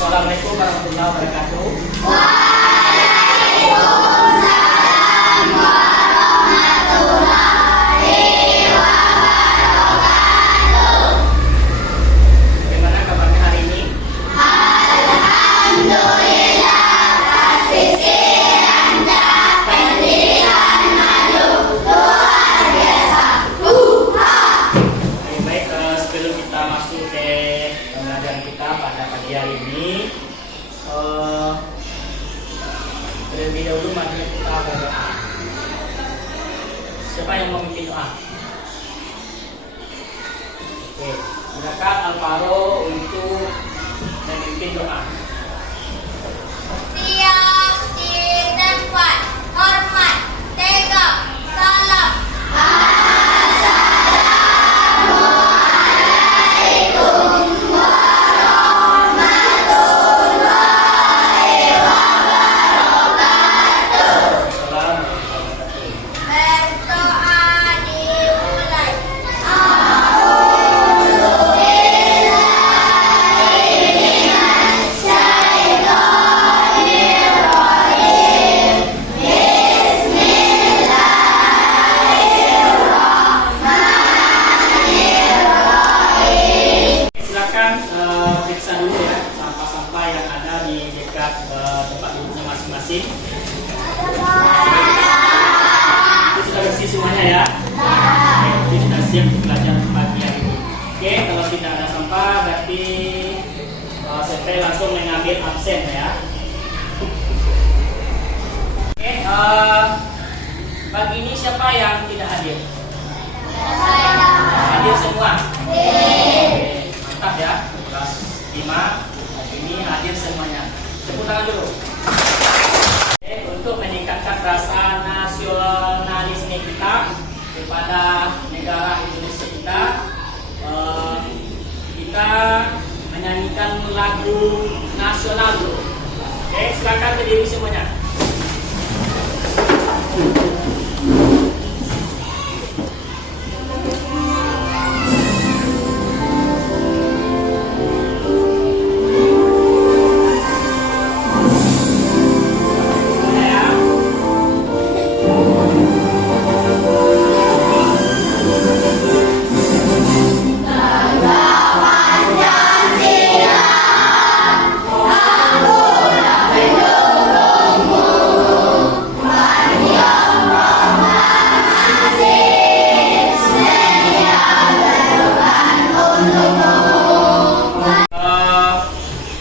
Assalamualaikum warahmatullahi wabarakatuh. Waalaikumsalam warahmatullahi wabarakatuh. Bagaimana kabarnya hari ini? Alhamdulillah, Sisi Anda pendidikan maju luar biasa. Baik, sebelum kita masuk ke pembelajaran kita pada pagi hari ini, terlebih dahulu mari kita berdoa. Siapa yang memimpin doa? Oke, silakan Alvaro untuk memimpin doa. Siap di tempat, hormat, tegak, salam. Assalamualaikum warahmatullahi wabarakatuh. Assalamualaikum. Berdoa dimulai. Silakan periksa dulu ya sampah-sampah yang ada di dekat tempat duduknya masing-masing. Itu sudah bersih semuanya ya? Oke, sudah siap untuk belajar pagi hari ini. Oke, kalau tidak ada sampah berarti saya langsung mengambil absen ya. Oke, pagi ini siapa yang tidak hadir? Hadir semua. Mantap ya, kelas 5 hari ini hadir semuanya. Tepuk tangan dulu. Oke, untuk meningkatkan rasa nasionalisme kita kepada negara Indonesia kita, kita menyanyikan lagu nasional dulu. Oke, silakan berdiri semuanya.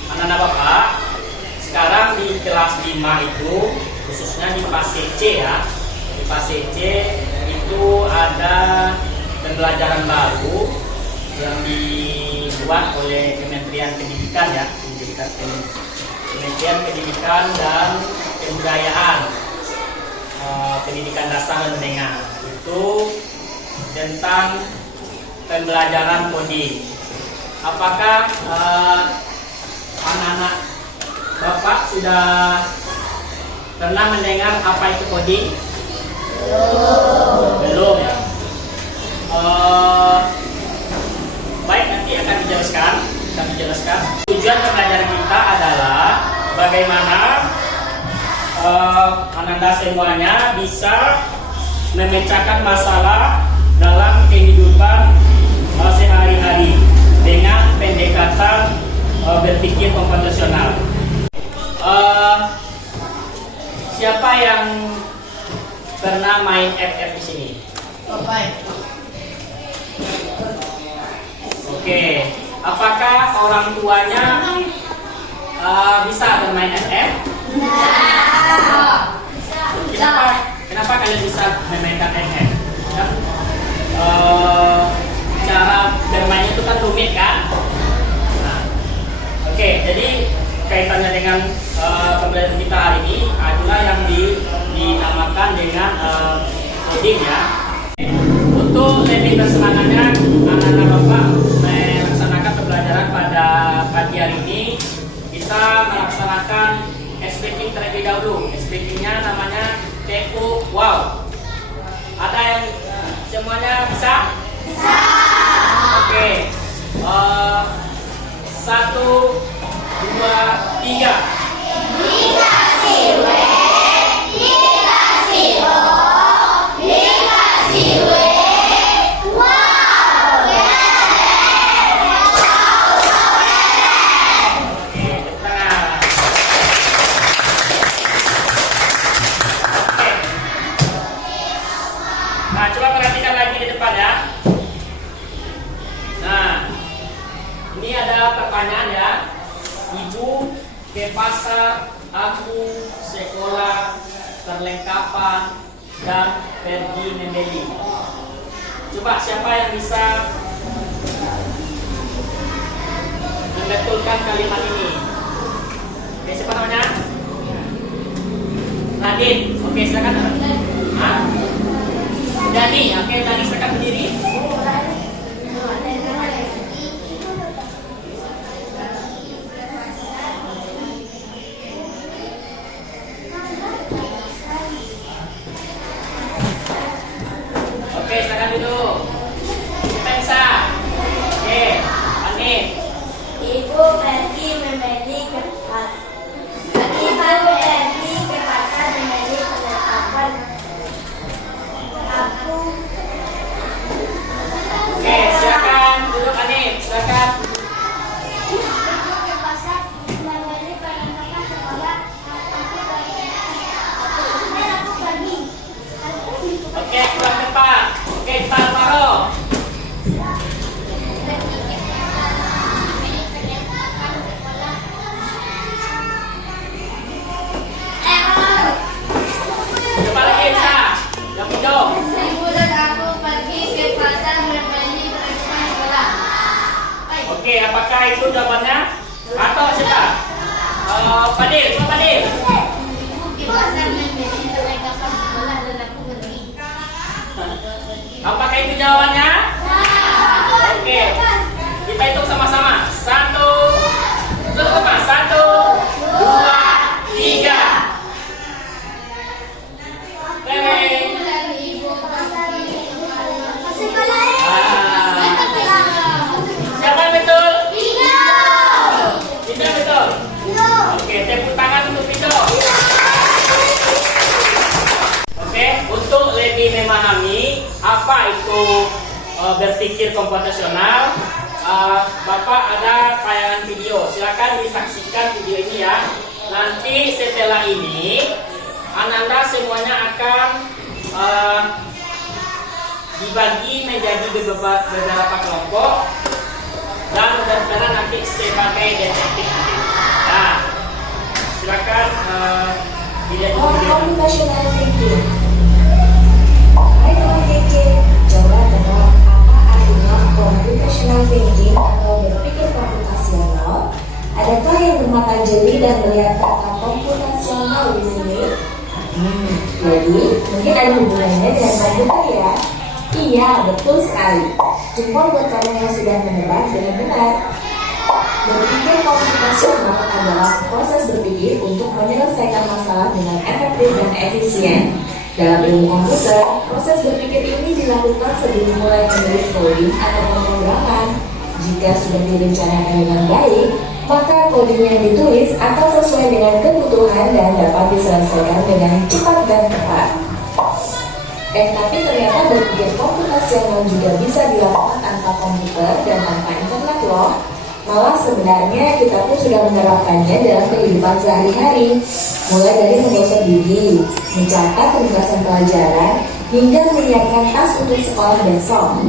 Anak-anak Bapak, sekarang di kelas 5 itu, khususnya di fase C ya, di fase C itu ada pembelajaran baru yang dibuat oleh Kementerian Pendidikan ya, Kementerian Pendidikan dan Kebudayaan, Pendidikan Dasar dan Menengah, itu tentang pembelajaran coding. Apakah anak-anak Bapak sudah pernah mendengar apa itu coding? Belum ya. Baik, nanti akan dijelaskan. Tujuan pembelajaran kita adalah bagaimana Anda semuanya bisa memecahkan masalah dalam kehidupan sehari-hari dengan pendekatan berpikir komputasional. Siapa yang pernah main FF di sini? Oke, apakah orang tuanya bisa bermain FF? Kenapa kalian bisa memainkan FF? Cara bermainnya itu kan rumit kan? Nah, oke, jadi kaitannya dengan pembelajaran kita hari ini adalah yang dinamakan dengan coding ya. Untuk lebih bersemangatnya anak-anak Bapak melaksanakan pembelajaran pada pagi hari ini, kita melaksanakan SPT terlebih dahulu. SPT-nya namanya Tepo Wow. Ada yang semuanya bisa? Bisa. Oke. 1, 2, 3. Dikasih W, dikasih O, dikasih W. Wow, Oke, tepuk tangan. Oke. Nah, coba perhatikan lagi di depan ya. Nah, ini ada pertanyaan ya. Ibu ke pasar, aku sekolah, perlengkapan, dan pergi membeli. Coba siapa yang bisa membetulkan kalimat ini? Oke, siapa namanya? Nadine. Oke, silakan. Hah? Dani. Oke, Dani silakan berdiri. Oke, silakan duduk. Kita bisa. Oke, Ani. Ibu pergi membeli ke pasar. Ibu pergi ke pasar membeli perlengkapan. Aku Oke, silakan duduk Ani. Silakan. ke pasar membeli perlengkapan sekolah. Aku pergi. Oke, kurang tepat. Oke, Pak Alvaro. Coba lagi bisa. Yang hijau. Ibu dan aku pergi ke pasar membeli perlengkapan sekolah. Oke, apakah itu jawabannya? Atau siapa? Padil, coba Padil. Ibu ke pasar membeli perlengkapan sekolah dan aku pergi. Apakah itu jawabannya? Oke, kita hitung sama-sama. 1, 2, 3. Siapa yang betul? Pino betul. Oke, tepuk tangan untuk Pino. Oke, untuk lebih memahami apa itu berpikir komputasional, Bapak ada tayangan video. Silakan disaksikan video ini ya. Nanti setelah ini, Ananda semuanya akan dibagi menjadi beberapa kelompok dan mudah-mudahan nanti sebagai detektif. Nah, silakan dilihat dulu video. Computational thinking. Hai teman TK, coba tebak apa artinya computational thinking atau berpikir komputasional? Adakah yang bermata jeli dan melihat kata komputasional di sini? Jadi mungkin ada hubungannya dengan komputer ya? Iya, betul sekali. Jempol buat kalian yang sudah menebak dengan benar. Berpikir komputasional adalah proses berpikir untuk menyelesaikan masalah dengan efektif dan efisien. Dalam ilmu komputer, proses berpikir ini dilakukan sebelum mulai menulis coding atau pemrograman. Jika sudah direncanakan dengan baik, maka coding yang ditulis akan sesuai dengan kebutuhan dan dapat diselesaikan dengan cepat dan tepat. Tapi ternyata berpikir komputasional juga bisa dilakukan tanpa komputer dan tanpa internet loh. Malah sebenarnya kita pun sudah menerapkannya dalam kehidupan sehari-hari. Mulai dari menggosok gigi, mencatat penugasan pelajaran, hingga menyiapkan tas untuk sekolah besok.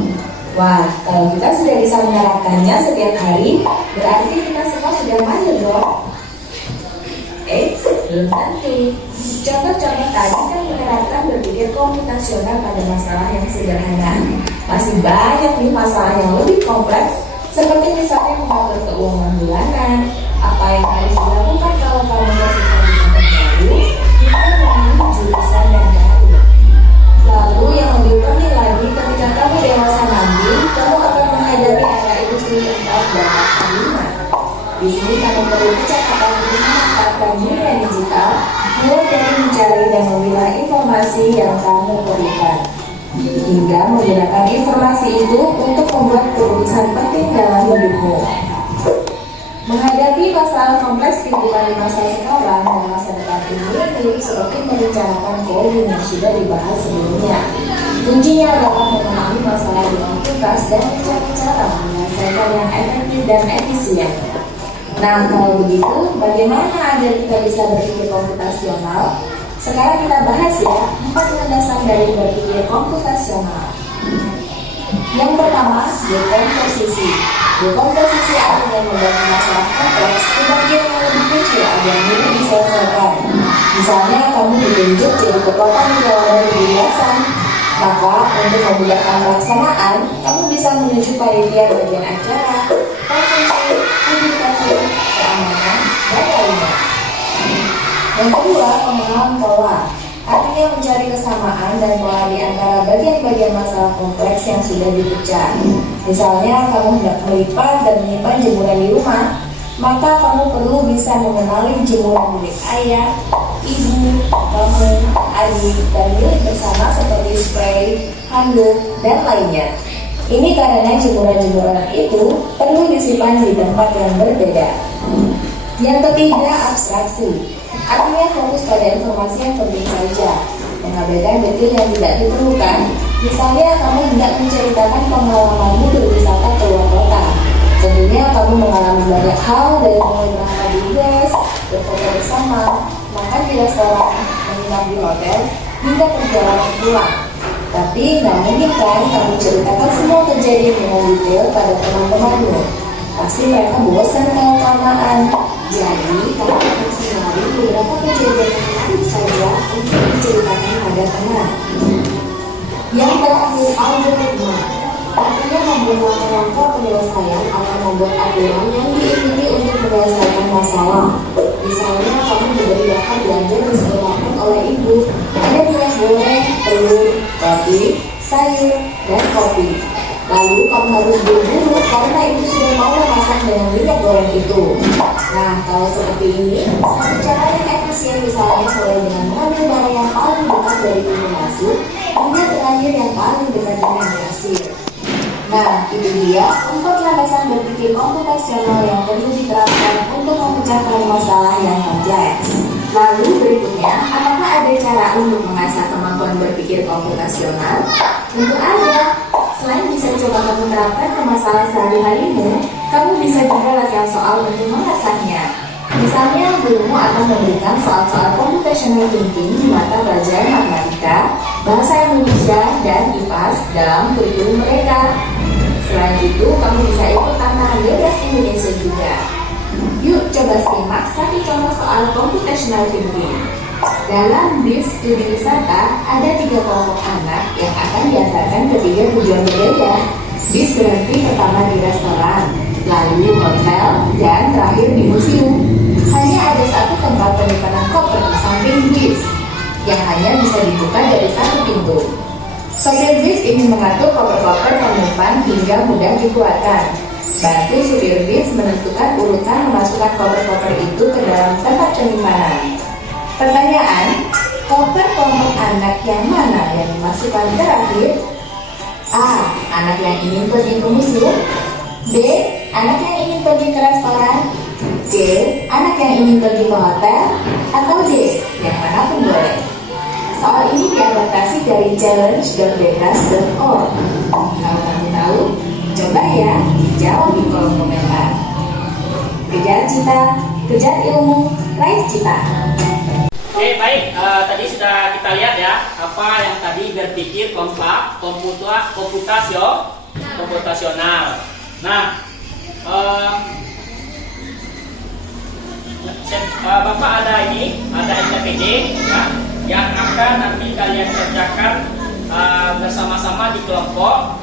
Wah, kalau kita sudah bisa menerapkannya setiap hari, berarti kita semua sudah mahir dong. Belum tentu. Contoh-contoh tadi kan menerapkan berpikir komputasional pada masalah yang sederhana. Masih banyak nih masalah yang lebih kompleks, seperti misalnya mengatur keuangan bulanan, apa yang harus dilakukan kalau kamu selesai di tempat baru, hingga memilih jurusan dan karir. Lalu yang lebih penting lagi, ketika kamu dewasa nanti, kamu akan menghadapi era industri keempat dan kelima. Di sini kamu perlu kecepatan memanfaatkan dunia digital, mulai dari mencari dan memilah informasi yang kamu perlukan, hingga menggunakan informasi itu untuk membuat keputusan penting dalam hidupmu. Menghadapi masalah kompleks kehidupan di masa sekarang dan masa depan ini seperti merencanakan goal yang sudah dibahas sebelumnya. Kuncinya adalah memahami masalah dengan tuntas dan mencari cara menyelesaikan yang efektif dan efisien. Nah, kalau begitu, bagaimana agar kita bisa berpikir komputasional? Sekarang kita bahas ya, 4 landasan dari berpikir komputasional. Yang pertama, dekomposisi. Dekomposisi artinya membagi masalah kompleks ke bagian yang lebih kecil agar mudah diselesaikan. Misalnya, kamu ditunjuk jadi kekuatan di dalam penjelasan. Maka, untuk memudahkan pelaksanaan, kamu bisa menuju panitia bagian acara, konsumsi, publikasi, keamanan, dan lainnya. Yang kedua, pemahaman pola. Artinya mencari kesamaan dan pola di antara bagian-bagian masalah kompleks yang sudah dipecah. Misalnya, kamu hendak melipat dan menyimpan jemuran di rumah, maka kamu perlu bisa mengenali jemuran milik ayah, ibu, kamu, adik, dan milik bersama seperti spray, handuk, dan lainnya. Ini karena jemuran-jemuran itu perlu disimpan di tempat yang berbeda. Yang ketiga, abstraksi. Artinya fokus pada informasi yang penting saja, mengabaikan detail yang tidak diperlukan. Misalnya, kamu hendak menceritakan pengalamanmu berwisata ke luar kota. Tentunya kamu mengalami banyak hal dari mulai berangkat di bus, berfoto bersama, makan di restoran, menginap di hotel, hingga perjalanan pulang. Tapi nggak mungkin kan kamu ceritakan semua kejadian dengan detail pada teman-temanmu. Pasti mereka bosan kalau kelamaan. Jadi, kamu akan mengenali beberapa kejadian yang menarik saja untuk diceritakan pada teman. Yang terakhir, algoritma. Artinya menggunakan langkah penyelesaian atau membuat aturan yang diikuti untuk menyelesaikan masalah. Misalnya, kamu diberi bahan belanja di supermarket oleh ibu. Ada minyak goreng, telur, roti, sayur, dan kopi. Lalu kamu harus buru-buru karena ibu sudah mau memasak dengan minyak goreng itu. Nah, kalau seperti ini, satu cara yang efisien misalnya mulai dengan mengambil barang yang paling dekat dari pintu masuk hingga terakhir yang paling dekat dengan kasir. Nah, itu dia 4 landasan berpikir komputasional yang perlu diterapkan untuk memecahkan masalah yang kompleks. Lalu berikutnya, apakah ada cara untuk mengasah kemampuan berpikir komputasional? Tentu ada. Selain bisa coba kamu terapkan ke masalah sehari-harimu, kamu bisa juga latihan soal untuk mengasahnya. Misalnya, gurumu akan memberikan soal-soal computational thinking di mata pelajaran matematika, bahasa Indonesia, dan IPAS dalam kurikulum mereka. Selain itu, kamu bisa ikut tantangan geografi Indonesia juga. Yuk coba simak satu contoh soal computational thinking. Dalam bis studi wisata, ada 3 kelompok anak yang akan diantarkan ke 3 tujuan berbeda. Bis berhenti pertama di restoran, lalu hotel, dan terakhir di museum. Hanya ada satu tempat penyimpanan koper di samping bis, yang hanya bisa dibuka dari satu pintu. Sopir bis ingin mengatur koper-koper penumpang hingga mudah dikeluarkan. Bantu supir bis menentukan urutan memasukkan koper-koper itu ke dalam tempat penyimpanan. Pertanyaan, koper kelompok anak yang mana yang dimasukkan terakhir? A. Anak yang ingin pergi ke museum. B. Anak yang ingin pergi ke restoran. C. Anak yang ingin pergi ke hotel. Atau D. Yang manapun boleh. Soal ini diadaptasi dari challenge.bebas.org. Kalau kamu tahu, coba ya jawab di kolom komentar. Kejar cita, kejar ilmu, raih cita. Oke, baik. Tadi sudah kita lihat ya apa yang tadi berpikir komputasional. Nah, Bapak ada NPPD ya, yang akan nanti kalian kerjakan bersama-sama di kelompok.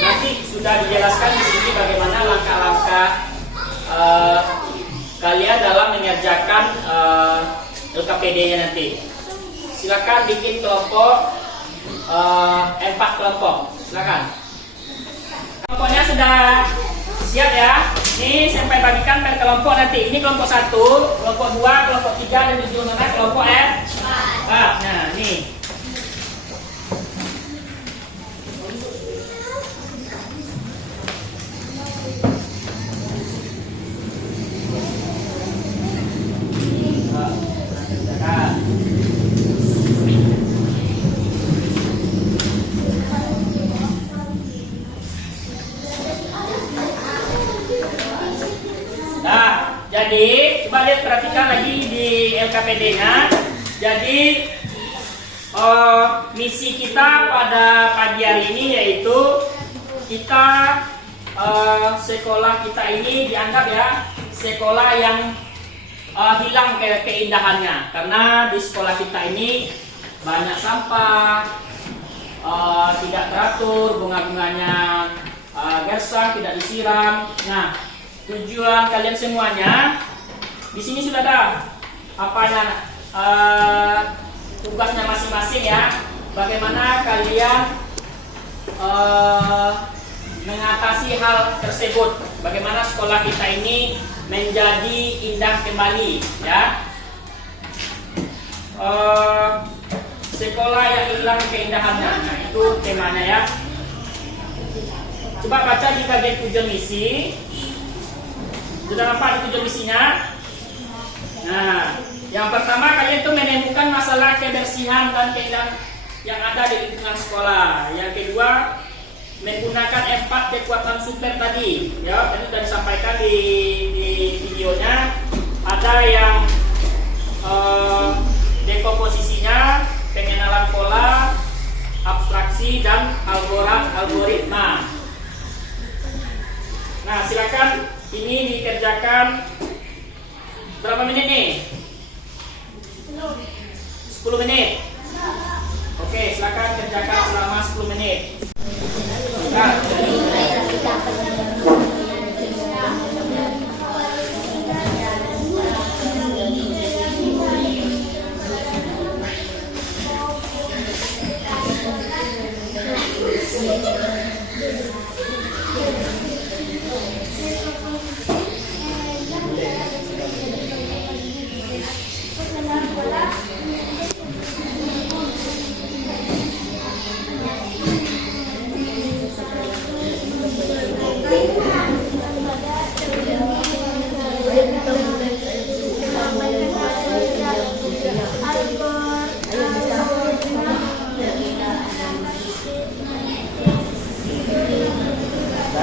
Nanti sudah dijelaskan di sini bagaimana langkah-langkah kalian dalam mengerjakan LKPD-nya nanti. Silakan bikin kelompok 4 kelompok. Silakan. Kelompoknya sudah siap ya. Ini sampai bagikan per kelompok nanti. Ini kelompok 1, kelompok 2, kelompok 3 dan di ujung sana kelompok 4. Nah, nih. Jadi coba lihat, perhatikan lagi di LKPD-nya. Jadi misi kita pada pagi hari ini yaitu kita sekolah kita ini dianggap ya sekolah yang hilang keindahannya, karena di sekolah kita ini banyak sampah, tidak teratur, bunga-bunganya gersang, tidak disiram. Nah, tujuan kalian semuanya di sini sudah ada apanya, tugasnya masing-masing ya. Bagaimana kalian mengatasi hal tersebut? Bagaimana sekolah kita ini menjadi indah kembali ya? Sekolah yang hilang keindahannya, nah, itu temanya ya. Coba baca di bagian tujuan misi. Sudah nampak tujuan misinya? Nah, yang pertama kalian tuh menemukan masalah kebersihan dan keindahan yang ada di lingkungan sekolah. Yang kedua, menggunakan 4 kekuatan super tadi. Ya, tadi sudah disampaikan di videonya. Ada yang dekomposisinya, pengenalan pola, abstraksi, dan algoritma. Nah, silakan ini dikerjakan berapa menit nih? 10 menit. Oke, silakan kerjakan selama 10 menit. Nah,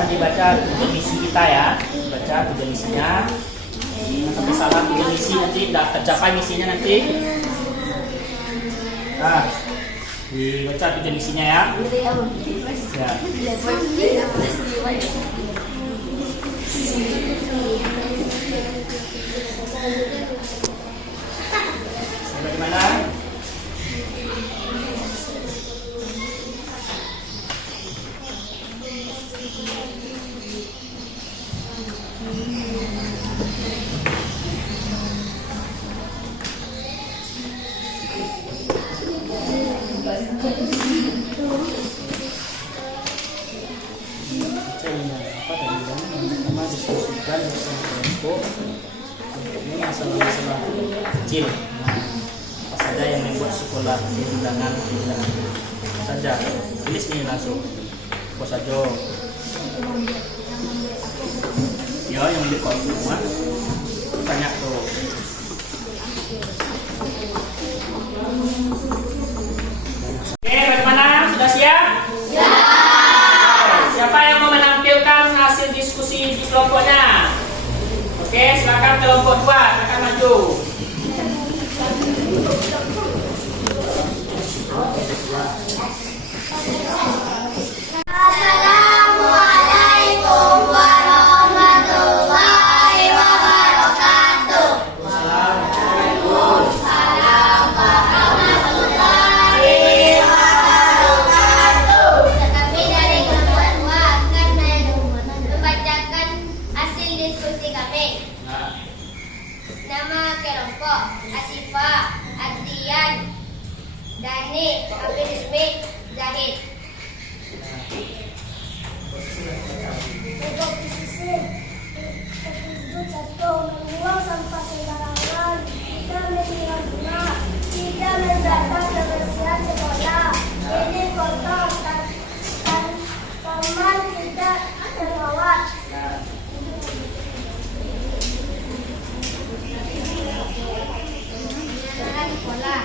dibaca tujuan misi kita ya, baca tujuan misinya. Sampai salah tujuan misi nanti tidak tercapai misinya nanti. Nah, dibaca tujuan misinya ya. Ya. Bagaimana? Masalah-masalah kecil, apa saja yang membuat sekolah kehilangan saja, tulis nih langsung apa saja ya yang di rumah banyak tuh. Oke, bagaimana? Sudah siap? Ya. Siapa yang mau menampilkan hasil diskusi di kelompoknya? Oke, silakan kelompok 2, silakan maju. Assalamualaikum warahmatullahi wabarakatuh. Waalaikumsalam warahmatullahi wabarakatuh. Kami dari kelompok 2 akan membacakan hasil diskusi kami. Nama kelompok Asifa, Adrian, Dani, Abdul Ismik, Zahid. Membuang sampah sembarangan, tidak menyiram bunga, tidak menjaga kebersihan sekolah. Ini kotor dan taman tidak terawat. Sekolah.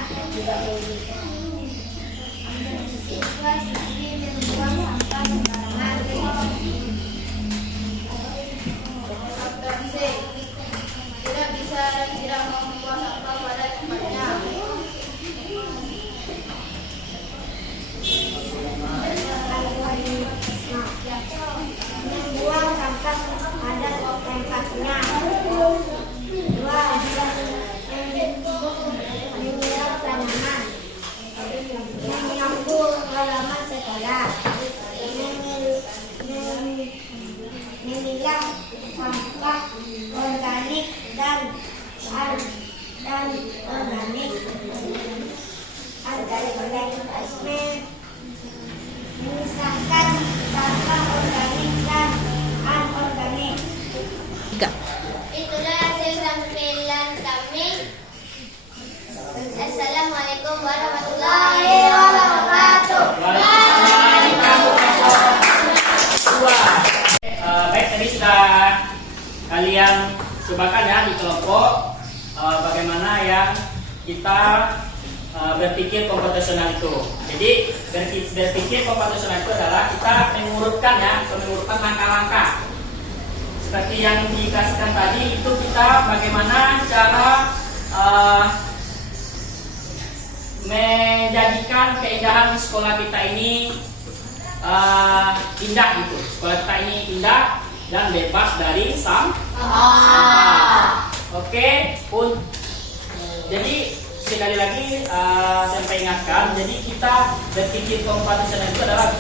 Siswa siswi membuang sampah sembarangan. tidak membuang sampah pada tempatnya. Membuang sampah pada tempatnya. 2. Menyiram tanaman. Menyapu halaman sekolah. Memilah sampah organik dan organik. Memisahkan sampah organik dan anorganik. Itulah hasil sampilan kami. Assalamualaikum warahmatullahi wabarakatuh. Baik, tadi sudah kalian cobakan ya di kelompok bagaimana yang kita berpikir komputasional itu. Jadi berpikir komputasional itu adalah kita mengurutkan langkah-langkah. Seperti yang dikasihkan tadi itu kita bagaimana cara menjadikan keindahan sekolah kita ini indah gitu. Sekolah kita ini indah dan bebas dari sampah. Oke, jadi sekali lagi saya ingatkan, jadi kita berpikir komputasional itu adalah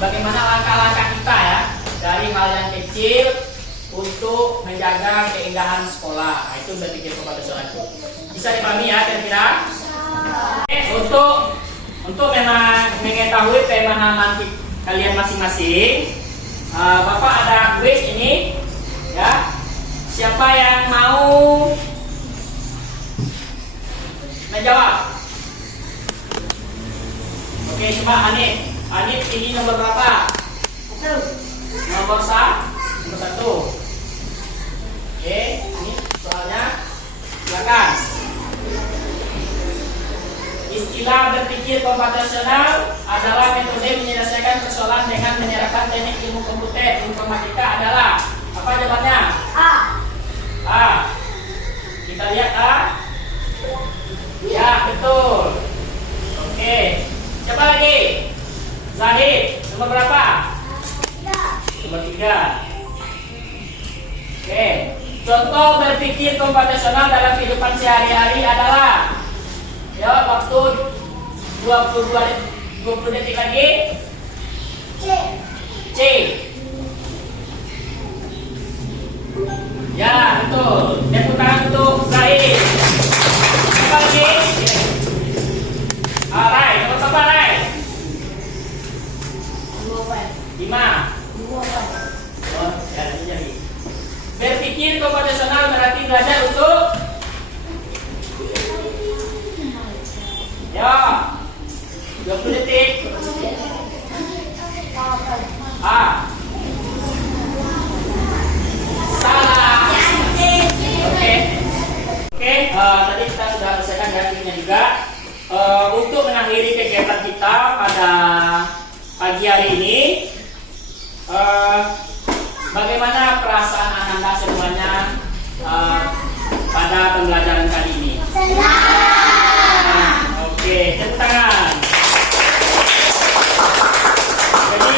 bagaimana langkah-langkah kita ya dari hal yang kecil untuk menjaga keindahan sekolah. Nah, itu berpikir komputasional itu. Bisa dipahami ya kira-kira? Untuk memang mengetahui pemahaman kalian masing-masing, Bapak ada quiz ini ya. Siapa yang mau menjawab? Oke, coba Anif ini nomor berapa? Nomor 1. Oke, ini soalnya silakan. Istilah berpikir komputasional adalah metode menyelesaikan persoalan dengan menerapkan teknik ilmu komputer informatika adalah apa jawabannya? A. Kita lihat A. Ya, betul. Oke. Siapa lagi? Zahid. Nomor berapa? Nomor 3. Oke. Contoh berpikir komputasional dalam kehidupan sehari-hari adalah ya, waktu 20 detik lagi. C. Ya, betul. Tepuk tangan untuk Zahid. Apa lagi? Rai, nomor berapa Rai? 5. Oh, jadi. Berpikir komputasional berarti belajar untuk ya 20 detik. A. Salah. Oke. Tadi kita sudah selesaikan grafiknya juga. Untuk mengakhiri kegiatan kita pada pagi hari ini, bagaimana perasaan Anda semuanya pada pembelajaran kali ini? Oke, tepuk tangan. Jadi,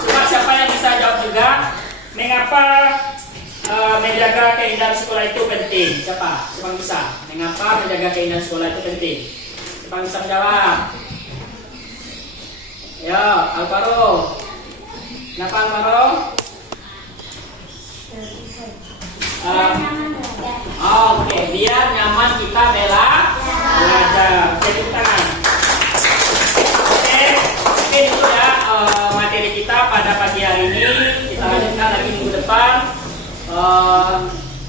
coba siapa yang bisa jawab juga? Mengapa menjaga keindahan sekolah itu penting? Siapa? Siapa yang bisa? Mengapa menjaga keindahan sekolah itu penting? Siapa yang bisa menjawab? Ya, Alvaro. Kenapa Alvaro? Oke, biar nyaman kita belajar. Tepuk tangan. Oke, itu ya materi kita pada pagi hari ini. Kita lanjutkan lagi minggu depan.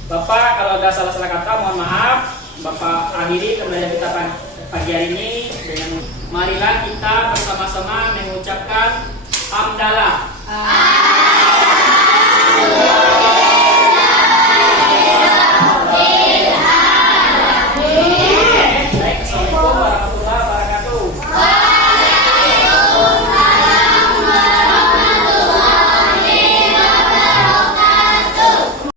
Bapak, kalau ada salah-salah kata mohon maaf. Bapak akhiri pembelajaran kita pagi hari ini dengan marilah kita bersama-sama mengucapkan hamdalah.